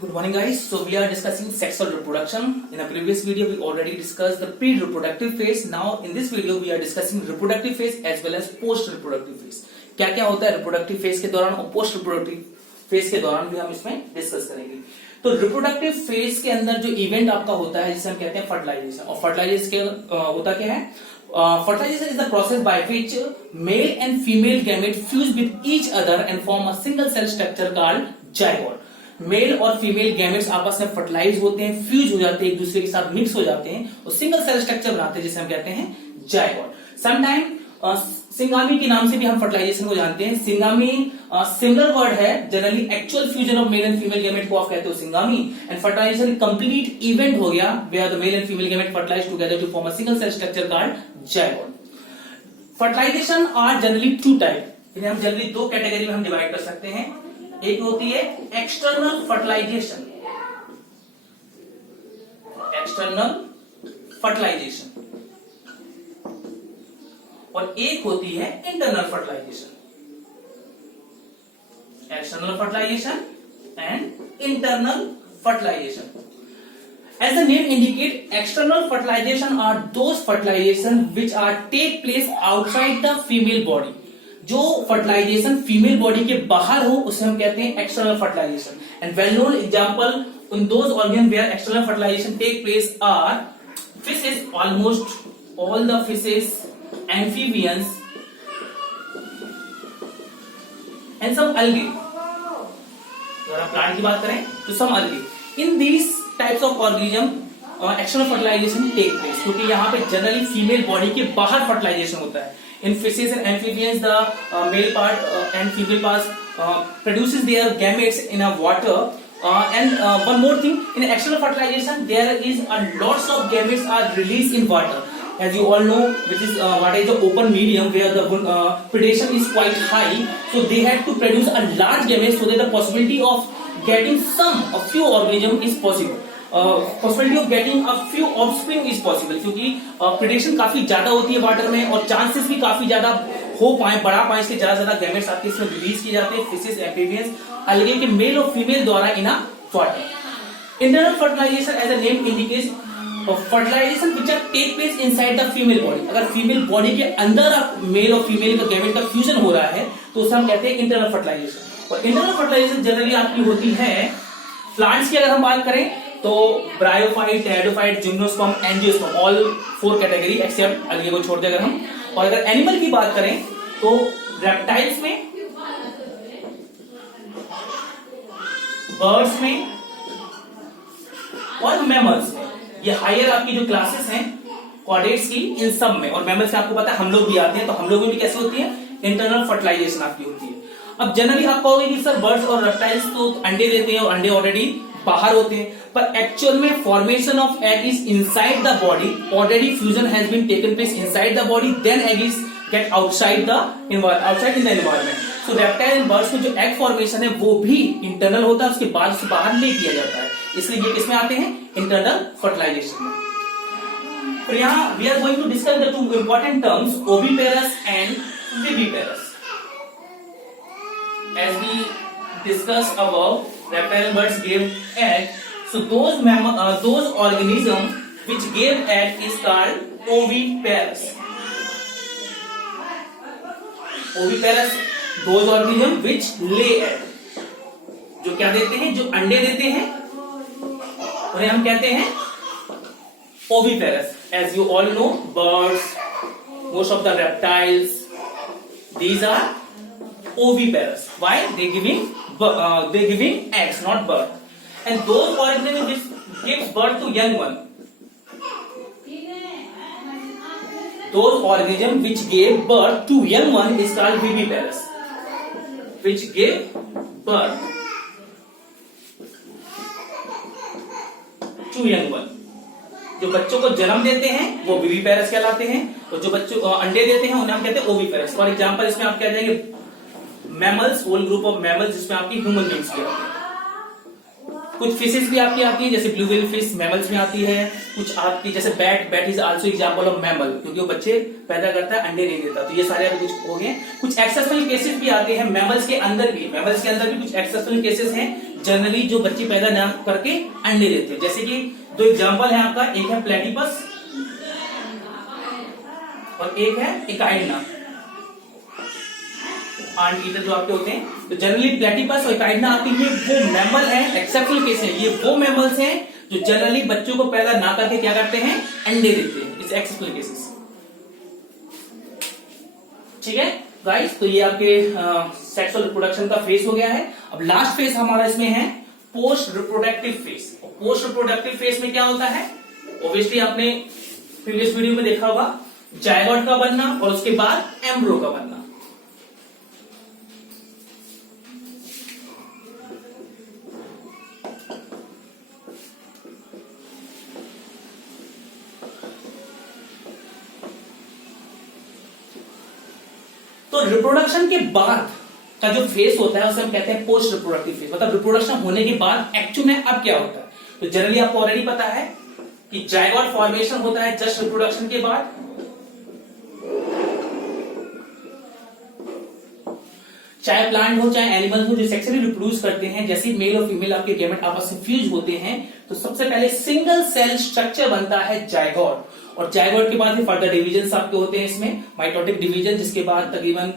Good morning, guys. So we are discussing sexual reproduction. In a previous video, we already discussed the pre-reproductive phase. Now, in this video, we are discussing reproductive phase as well as post-reproductive phase. क्या क्या होता है reproductive phase के दौरान और post reproductive phase के दौरान भी हम इसमें डिस्कस करेंगे. तो रिप्रोडक्टिव फेज के अंदर जो इवेंट आपका होता है जिसे हम कहते हैं फर्टिलाइजेशन. और फर्टिलाइजेशन के होता क्या है? Fertilization is the process by which male and female gametes fuse with each other and form a single cell structure called zygote. Male और फीमेल गैमेट्स आपस में फर्टिलाइज होते हैं, फ्यूज हो जाते हैं, एक दूसरे के साथ मिक्स हो जाते हैं और सिंगल सेल स्ट्रक्चर बनाते हैं जिसे हम कहते हैं जायगोट. समटाइम सिंगामी के नाम से भी हम फर्टिलाइजेशन को जानते हैं. सिंगामी सिमिलर वर्ड है. Generally actual fusion of male and female gamete को आप कहते हो syngamy. And fertilisation complete event हो गया where the male and female gamete fertilise together to form a single cell structure called zygote. Fertilisation are generally two type. इन्हें हम generally दो category में हम डिवाइड कर सकते हैं. एक होती है एक्सटर्नल फर्टिलाइजेशन. एक्सटर्नल फर्टिलाइजेशन और एक होती है internal fertilisation. External fertilisation and internal fertilisation. As the name indicate, external fertilization are those fertilization which are take place outside the female body. जो फर्टिलाइजेशन फीमेल बॉडी के बाहर हो उसे हम कहते हैं external fertilisation. And well known example in those organ where external fertilisation take place are fishes, almost all the fishes, amphibians and some algae. अगर हम प्लांट की बात करें तो some algae. In these types of organism external fertilisation take place, क्योंकि यहाँ पे generally female body के बाहर फर्टिलाइजेशन होता है. In fishes and amphibians, the male part and female parts produces their gametes in a water. And one more thing, in external fertilization, there is a lots of gametes are released in water. As you all know, which is what is the open medium where the predation is quite high. So they had to produce a large gametes so that the possibility of getting a few organism is possible. Possibility of getting a few offspring is possible, क्योंकि predation काफी ज्यादा होती है water में और chances भी काफी ज्यादा हो पाए, बढ़ा पाए, इसके ज्यादा गैमेट्स आते हैं, इसमें रिलीज किए जाते हैं फिशेस, एम्फीबियंस, अलगे के मेल और फीमेल द्वारा in a water. Internal fertilization as a name indicates fertilization which take place inside the female body. अगर फीमेल बॉडी के अंदर मेल और फीमेल का गैमेट का फ्यूजन हो रहा है तो उसे हम कहते हैं इंटरनल फर्टिलाइजेशन. और इंटरनल फर्टिलाइजेशन जनरली आपकी होती है प्लांट्स की. अगर हम बात करें तो bryophyte, pteridophyte, gymnosperm, angiosperm, all 4 category except algae को छोड़ दें अगर हम. और अगर एनिमल की बात करें तो रेप्टाइल्स में, बर्ड्स में और मैमल्स में. ये हायर आपकी जो क्लासेस हैं कॉर्डेट्स की, इन सब में. और मैमल्स में आपको पता है हम लोग भी आते हैं, तो हम लोग में भी कैसे होती है? इंटरनल फर्टिलाइजेशन आपकी होती है. अब जनरली आप कहोगे कि सर बर्ड्स और रेप्टाइल्स तो अंडे देते हैं और अंडे ऑलरेडी बाहर होते हैं, पर एक्चुअल में formation of egg is inside the body. Already fusion has been taken place inside the body, then egg is get outside in the environment. So reptile and birds में जो एग फॉर्मेशन है वो भी internal होता है, उसके बाद उसे बाहर ले किया जाता है. इसलिए ये किसमें आते हैं? इंटरनल फर्टिलाइजेशन में. तो यहाँ we are going to discuss the two important terms oviparous and viviparous. As we discussed above, reptile birds give egg. So those organisms which give egg is called oviparous. Oviparous, those organisms which lay egg. जो क्या देते हैं? जो अंडे देते हैं उन्हें हम कहते हैं oviparous. As you all know, birds, most of the reptiles, these are oviparous. Why? They giving eggs, not birth. And those organisms which gives birth to young one, those organisms which gave birth to young one is called viviparous. Which gave birth to young one. जो बच्चों को जन्म देते हैं वो viviparous कहलाते हैं और जो बच्चों अंडे देते हैं उन्हें हम कहते हैं ओविपेरस. फॉर एग्जांपल इसमें आप क्या जाएंगे? Mammals, whole group of mammals जिसमें आपकी ह्यूमन बींग्स भी आते हैं. कुछ फिशेस भी आपकी आती है, जैसे ब्लू व्हेल फिश मैमल्स में आती है. कुछ आपकी जैसे bat is also example of mammal, क्योंकि वो बच्चे पैदा करता है, अंडे नहीं देता. तो ये सारे अभी कुछ हो गए. कुछ एक्सेप्शनल केसेस भी आते हैं मैमल्स के अंदर भी. मैमल्स के अंदर भी कुछ एक्सेप्शनल केसेस हैं जनरली जो बच्चे पैदा ना करके अंडे देते हैं। जैसे कि दो एग्जांपल है आपका, एक है प्लेटिपस और एक है इकाइडना, आंट ईटर जो आपके होते हैं। तो जनरली प्लेटिपस और इकाइडना आपके ये वो मैमल है, एक्सेप्शनल केस है, ये वो मैमल्स हैं जो जनरली बच्चों को पैदा ना करके क्या करते हैं, अंडे देते हैं। It's exceptional cases. ठीक है गाइस, तो ये आपके सेक्सुअल रिप्रोडक्शन का फेज हो गया है। अब लास्ट फेज हमारा इसमें है post reproductive phase. Post reproductive phase में क्या होता है, ऑब्वियसली आपने प्रीवियस वीडियो में देखा होगा, जायगोट का बनना और उसके बाद एम्ब्रो का बनना। तो रिप्रोडक्शन के बाद का जो फेज होता है उसे हम कहते हैं पोस्ट रिप्रोडक्टिव फेज। मतलब रिप्रोडक्शन होने के बाद एक्चुअल में अब क्या होता है। तो जनरली आपको ऑलरेडी पता है कि जायगोट फॉर्मेशन होता है जस्ट रिप्रोडक्शन के बाद। चाहे प्लांट हो चाहे एनिमल हो, जो सेक्सुअली रिप्रोड्यूस करते हैं, जैसे मेल और फीमेल आपके गैमेट आपस में फ्यूज होते हैं तो सबसे पहले सिंगल सेल स्ट्रक्चर बनता है जायगोट, और जायगोट के बाद ही फर्दर डिविजन आपके होते हैं इसमें, माइटोटिक डिवीजन, जिसके बाद तकरीबन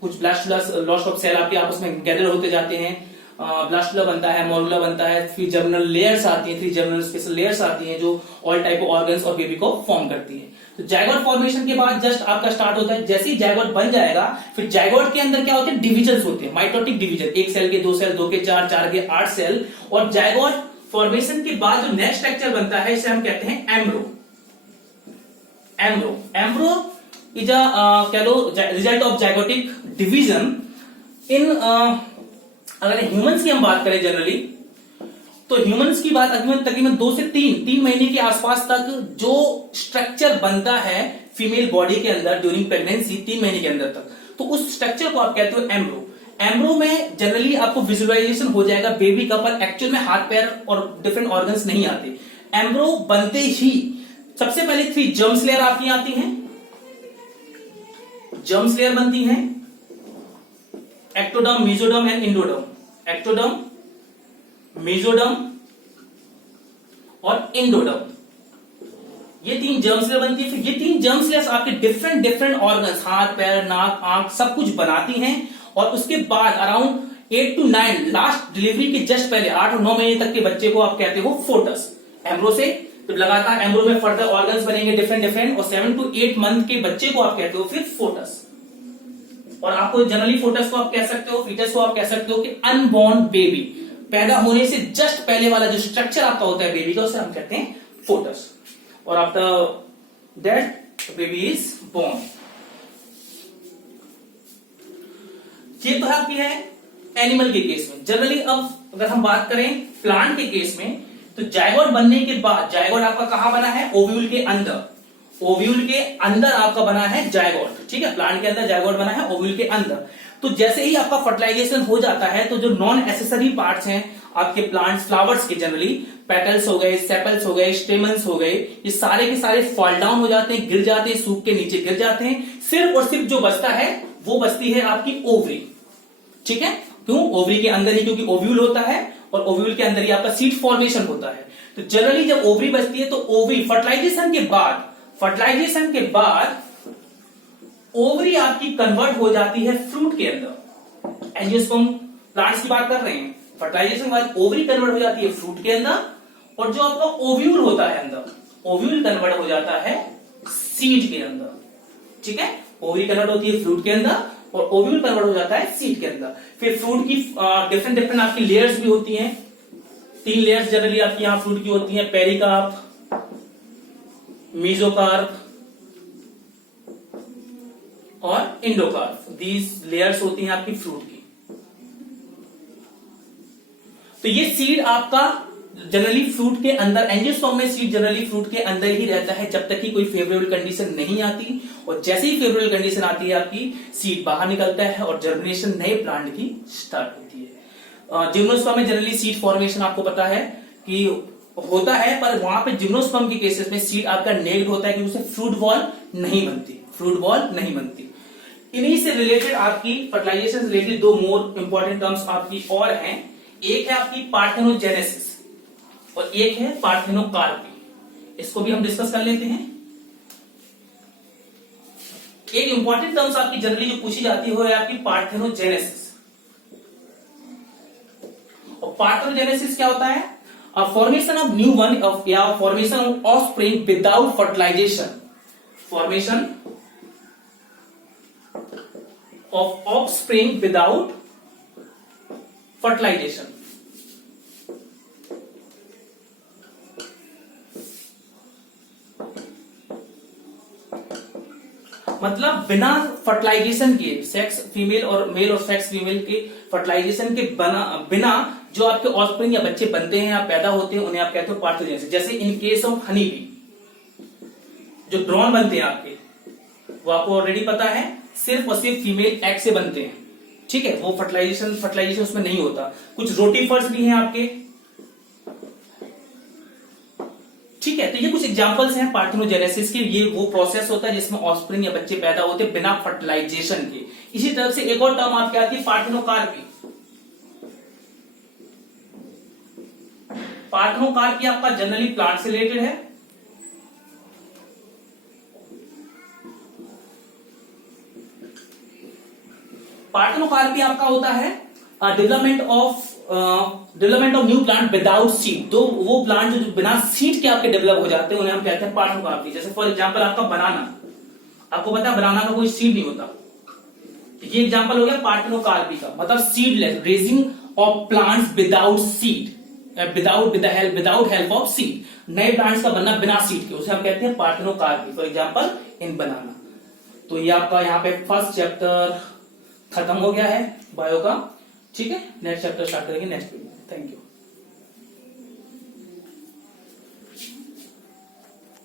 कुछ ब्लास्टुला लॉस ऑफ सेल आपके आपस में गैदर होते जाते हैं। ब्लास्टुला बनता है, मोरुला बनता है, फिर जर्मिनल लेयर्स आती हैं, 3 जर्मिनल स्पेशल लेयर्स आती हैं जो ऑल टाइप ऑफ ऑर्गन्स और बेबी को फॉर्म करती है। तो जायगोट फॉर्मेशन के बाद जस्ट आपका स्टार्ट होता है, जैसे ही जायगोट बन जाएगा फिर जायगोट के अंदर क्या होते हैं, डिविजन होते हैं, माइटोटिक डिवीजन, 1 सेल के 2 सेल, 2 के 4, 4 के 8 सेल। और जायगोट फॉर्मेशन के बाद जो नेक्स्ट स्ट्रक्चर बनता है इसे हम कहते हैं एम्ब्रो। एम्ब्रो इज कह लो रिजल्ट ऑफ जायगोटिक डिवीजन इन। अगर ह्यूमंस की हम बात करें जनरली, तो ह्यूमंस की बात तकरीबन 2 से 3 महीने के आसपास तक जो स्ट्रक्चर बनता है फीमेल बॉडी के अंदर ड्यूरिंग प्रेगनेंसी, 3 महीने के अंदर तक, तो उस स्ट्रक्चर को आप कहते हो एम्ब्रो। एम्ब्रो में जनरली आपको विजुअलाइजेशन हो जाएगा बेबी का, पर एक्चुअल में हाथ पैर और डिफरेंट ऑर्गन्स नहीं आते। एम्ब्रो बनते ही सबसे पहले 3 जर्म्स लेयर आपकी आती हैं, जर्म्स लेयर बनती हैं, ectoderm, mesoderm and endoderm. Ectoderm, mesoderm और इंडोडर्म, ये 3 जर्म्स लेयर बनती है। फिर ये 3 जर्म्स लेयर्स आपके डिफरेंट ऑर्गन्स, हाथ पैर नाक आंख सब कुछ बनाती हैं। और उसके बाद अराउंड 8 to 9 लास्ट डिलीवरी के जस्ट पहले 8 और 9 महीने तक के बच्चे को आप कहते हो फोटस। एम्ब्रो से तो लगातार एम्ब्रो में फर्दर ऑर्गन्स बनेंगे डिफरेंट, और 7 to 8 मंथ के बच्चे को आप कहते हो फिर फोटस। और आपको जनरली फोटस को आप कह सकते हो, फीटस को आप कह सकते हो कि अनबॉर्न बेबी, पैदा होने से जस्ट पहले वाला जो स्ट्रक्चर आपका होता है बेबी का, उसे हम कहते हैं फोटस। और after that baby is born. ये तो आपकी है एनिमल के केस में। जनरली अब अगर हम बात करें प्लांट के केस में, तो जायगोट बनने के बाद, जायगोट आपका कहां बना है, ओव्यूल के अंदर, ओव्यूल के अंदर आपका बना है जायगोट। ठीक है, प्लांट के अंदर जायगोट बना है ओव्यूल के अंदर। तो जैसे ही आपका फर्टिलाइजेशन हो जाता है तो जो नॉन एसेसरी पार्ट्स हैं आपके प्लांट्स, फ्लावर्स के, जनरली पेटल्स हो गए, सेपल्स हो गए, स्टेमन्स हो गए, ये सारे के सारे फॉल डाउन हो जाते हैं, गिर जाते हैं, सूख के नीचे गिर जाते हैं। सिर्फ और सिर्फ जो बचता है वो बचती है आपकी ओवरी। ठीक है, क्यों, ओवरी के अंदर ही, क्योंकि ओव्यूल होता है और ओव्यूल के अंदर ही आपका सीड फॉर्मेशन होता है। तो जनरली जब ओवरी बचती है तो ओवरी फर्टिलाइजेशन के बाद ओवरी आपकी कन्वर्ट हो जाती है फ्रूट के अंदर। एंजियोस्पर्म प्लांट्स की बात कर रहे हैं, फर्टिलाइजेशन के बाद ओवरी कन्वर्ट हो जाती है फ्रूट के अंदर, और जो आपका ओव्यूल होता है अंदर, ओव्यूल कन्वर्ट हो जाता है सीड के अंदर। ठीक है, ओवरी कन्वर्ट होती है फ्रूट के अंदर और ओव्यूल कन्वर्ट हो जाता है सीड के अंदर। फिर फ्रूट की डिफरेंट आपकी लेयर्स भी होती हैं। 3 लेयर्स जनरली आपकी यहां फ्रूट की होती हैं, पेरिकार्प, मेसोकार्प और इंडोकार्प। दीज लेयर्स होती हैं आपकी फ्रूट की। तो ये सीड आपका जनरली फ्रूट के अंदर, एंजियोस्पर्म में सीड जनरली फ्रूट के अंदर ही रहता है जब तक कि कोई फेवरेबल कंडीशन नहीं आती। और जैसे ही फेवरेबल कंडीशन आती है आपकी सीड बाहर निकलता है और जर्मिनेशन नए प्लांट की स्टार्ट होती है। जिम्नोस्पर्म में जनरली सीड फॉर्मेशन आपको पता है कि होता है, पर वहां पे जिम्नोस्पर्म के केसेस में सीड आपका नेग्ड होता है क्योंकि उसे फ्रूट बॉल नहीं बनती। इन्हीं से रिलेटेड आपकी फर्टिलाइजेशन से रिलेटेड 2 मोर इंपॉर्टेंट टर्म्स आपकी और हैं। एक है आपकी पार्थेनोजेनेसिस और एक है पार्थेनोकार्पी। इसको भी हम डिस्कस कर लेते हैं। एक इंपॉर्टेंट टर्म्स आपकी जनरली जो पूछी जाती है वो है आपकी पार्थेनोजेनेसिस। और पार्थेनोजेनेसिस क्या होता है? Formation of new one of या formation of offspring without fertilization. Formation of offspring without fertilization. मतलब बिना फर्टिलाइजेशन के, सेक्स फीमेल और मेल और सेक्स फीमेल के फर्टिलाइजेशन के बिना जो आपके ऑफस्प्रिंग या बच्चे बनते हैं या पैदा होते हैं उन्हें आप कहते हो पार्थेनोजेनेसिस। जैसे in case of honey bee, जो ड्रोन बनते हैं आपके, वो आपको ऑलरेडी पता है सिर्फ और सिर्फ फीमेल एग से बनते हैं, ठीक है, वो फर्टिलाइजेशन उसमें नहीं होता। कुछ रोटीफर्स भी हैं आपके, ठीक है। तो ये कुछ एग्जांपल्स हैं पार्थेनोजेनेसिस के। ये वो प्रोसेस होता है जिसमें ऑफस्प्रिंग या बच्चे पैदा होते हैं बिना फर्टिलाइजेशन के। इसी तरह से एक और टर्म आपकी आती है पार्थेनोकार्पी। पार्थेनोकार्पी आपका जनरली प्लांट से रिलेटेड है। पार्थेनोकार्पी आपका होता है development of new plant without seed. तो वो प्लांट जो बिना सीड के आपके डेवलप हो जाते हैं उन्हें हम कहते हैं पार्थेनोकार्पी। जैसे फॉर एग्जांपल आपका बनाना, आपको पता है बनाना का कोई सीड नहीं होता, तो ये एग्जांपल हो गया पार्थेनोकार्पी का। मतलब seedless, raising of plants without seed, without help of seed. नए प्लांट्स का बनना बिना सीड के, उसे हम कहते हैं पार्थेनोकार्पी। फॉर एग्जांपल इन बनाना। तो ये आपका यहाँ पे फर्स्ट चैप्टर खत्म हो गया है बायो का, ठीक है। नेक्स्ट चैप्टर स्टार्ट करेंगे नेक्स्ट वीडियो। Thank you.